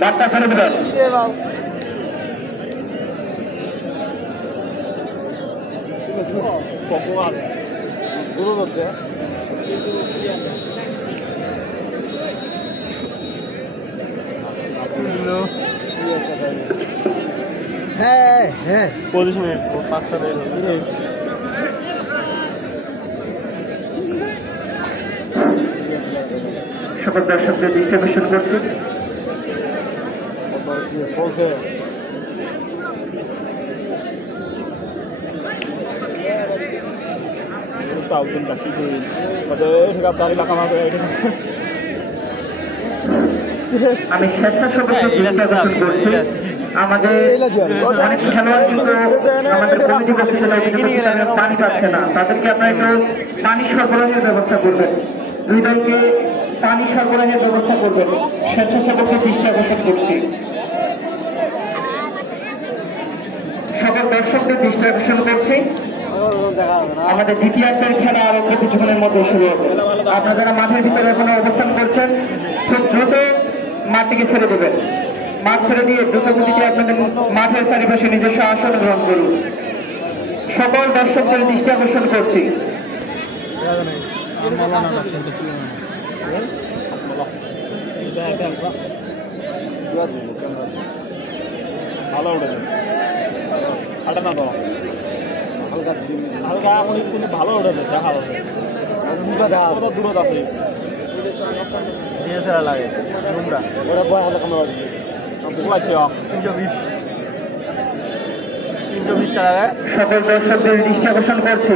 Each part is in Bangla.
বার্তা ছেড়ে দেবেন। হ্যাঁ পজিশনে সকল দর্শকদের দৃষ্টি আকর্ষণ করছি। চলছে আমি স্বেচ্ছাসেবকের দৃষ্টি আকর্ষণ করছি। আমাদের অনেক খেলোয়াড় কিন্তু আমাদের কমিটি করতেছিল পানি পাচ্ছে না, তাদেরকে আপনারা একটু পানি সরবরাহের ব্যবস্থা করবেন। দুই দলকে পানি সরবরাহের ব্যবস্থা করবেন। স্বেচ্ছাসেবকের দৃষ্টি আকর্ষণ করছি। সকল দর্শকদের দৃষ্টি আকর্ষণ করছি। আমাদের দ্বিতীয়ার্ধের খেলা আরো কিছুক্ষণের মধ্যে শুরু হবে। আপনারা যারা মাঠের ভিতরে এখনো অবস্থান করছেন খুব দ্রুত মাঠ থেকে ছেড়ে দেবেন। মাঠ ছেড়ে দিয়ে দ্রুত গতিতে আপনাদের মাঠের চারিপাশে নিজস্ব আসন গ্রহণ করুন। সকল দর্শকদের দৃষ্টি আকর্ষণ করছি। ভালো উঠেছে হাঁটে না তো হালকা এখন কিন্তু ভালো উঠেছে দেখা যাচ্ছে কত দূরত আছে লাগে নোংরা ওটা বড় হাতে কামড়া লাগছে 320 টাকা। সকল দর্শকদের দৃষ্টি আকর্ষণ করছি।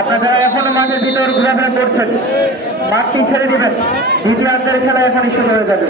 আপনারা যারা এখনো মাঠের ভিতর ঘোরাফেরা করছেন মাঠটি ছেড়ে দিবেন। দ্বিতীয়ার্ধের খেলা এখনই শুরু হয়ে যাবে।